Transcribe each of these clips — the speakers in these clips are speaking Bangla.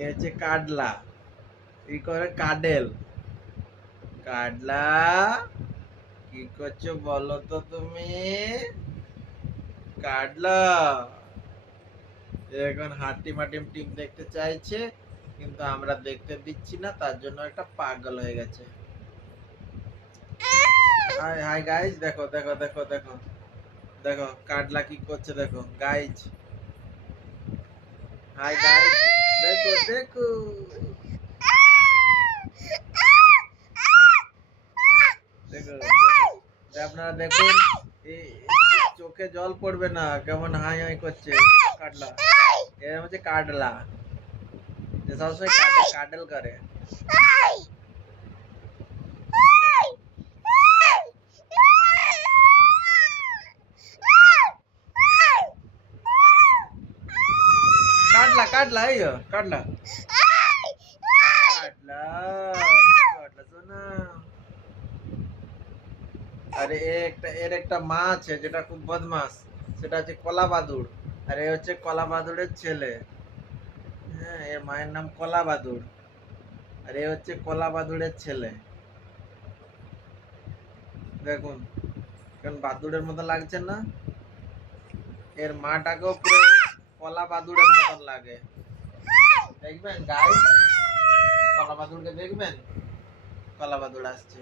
এ হচ্ছে কাডলা, ই করে কাডেল। কাডলা কি করছো বলো তো তুমি? কাডলা এখন হাটিম হাটিম টিম দেখতে চাইছে, কিন্তু আমরা দেখতে দিচ্ছি না, তার জন্য একটা পাগল হয়ে গেছে। হাই হাই গাইজ, দেখো দেখো দেখো দেখো দেখো কাডলা কি করছে, দেখো গাইজ। হাই গাইজ, দেখো দেখো দেখো আপনারা দেখুন, চোখে জল পড়বে না, কেমন হাই হাই করছে কাডলা। এর হচ্ছে কাডলা, যে সবসময় কাডল করে। কাডলা কাডলা এই কাডলা কাডলা কাডলা শোনা। আরে এর একটা মা আছে যেটা খুব বদমাস, সেটা হচ্ছে কলা বাদুর। আর এ হচ্ছে কলা বাদুরের ছেলে। হ্যাঁ, এর মায়ের নাম কলা বাদুর, আর এ হচ্ছে কলা বাদুরের ছেলে। দেখুন কেন বাদুড়ের মতো লাগছে না? এর মাটাকেও পুরো কলা বাদুড়ের মতন লাগে। দেখবেন গাইস, কলা বাদুড়কে দেখবেন, কলা বাদুড় আসছে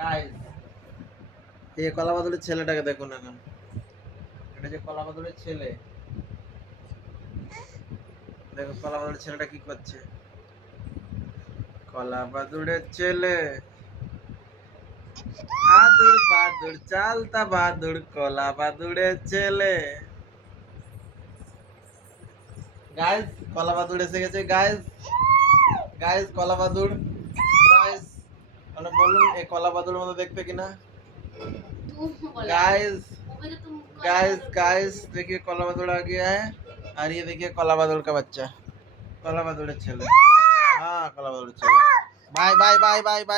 গাইস। এই কলা বাদুড়ের ছেলেটাকে দেখুন এখন, এটা যে কলা বাদুড়ের ছেলে। দেখো কলা বাদুড়ের ছেলেটা কি করছে। কলা বাদুড়ের ছেলে আদুর বাদুর চালতা বাদুর, কলা বাদুড়ের ছেলে। গাইস কলা বাদুড় এসে গেছে গাইস। গাইস কলা বাদুড়, গাইস মানে বলুন এই কলা বাদুড়ের মতো দেখতে কিনা? गाइस गाइस गाइस देखिए कला बदौड़ आ गया है, और ये देखिए कला बदौड़ का बच्चा, कला बदौड़ चले। हाँ कला बदौड़ चले। Bye bye bye bye bye.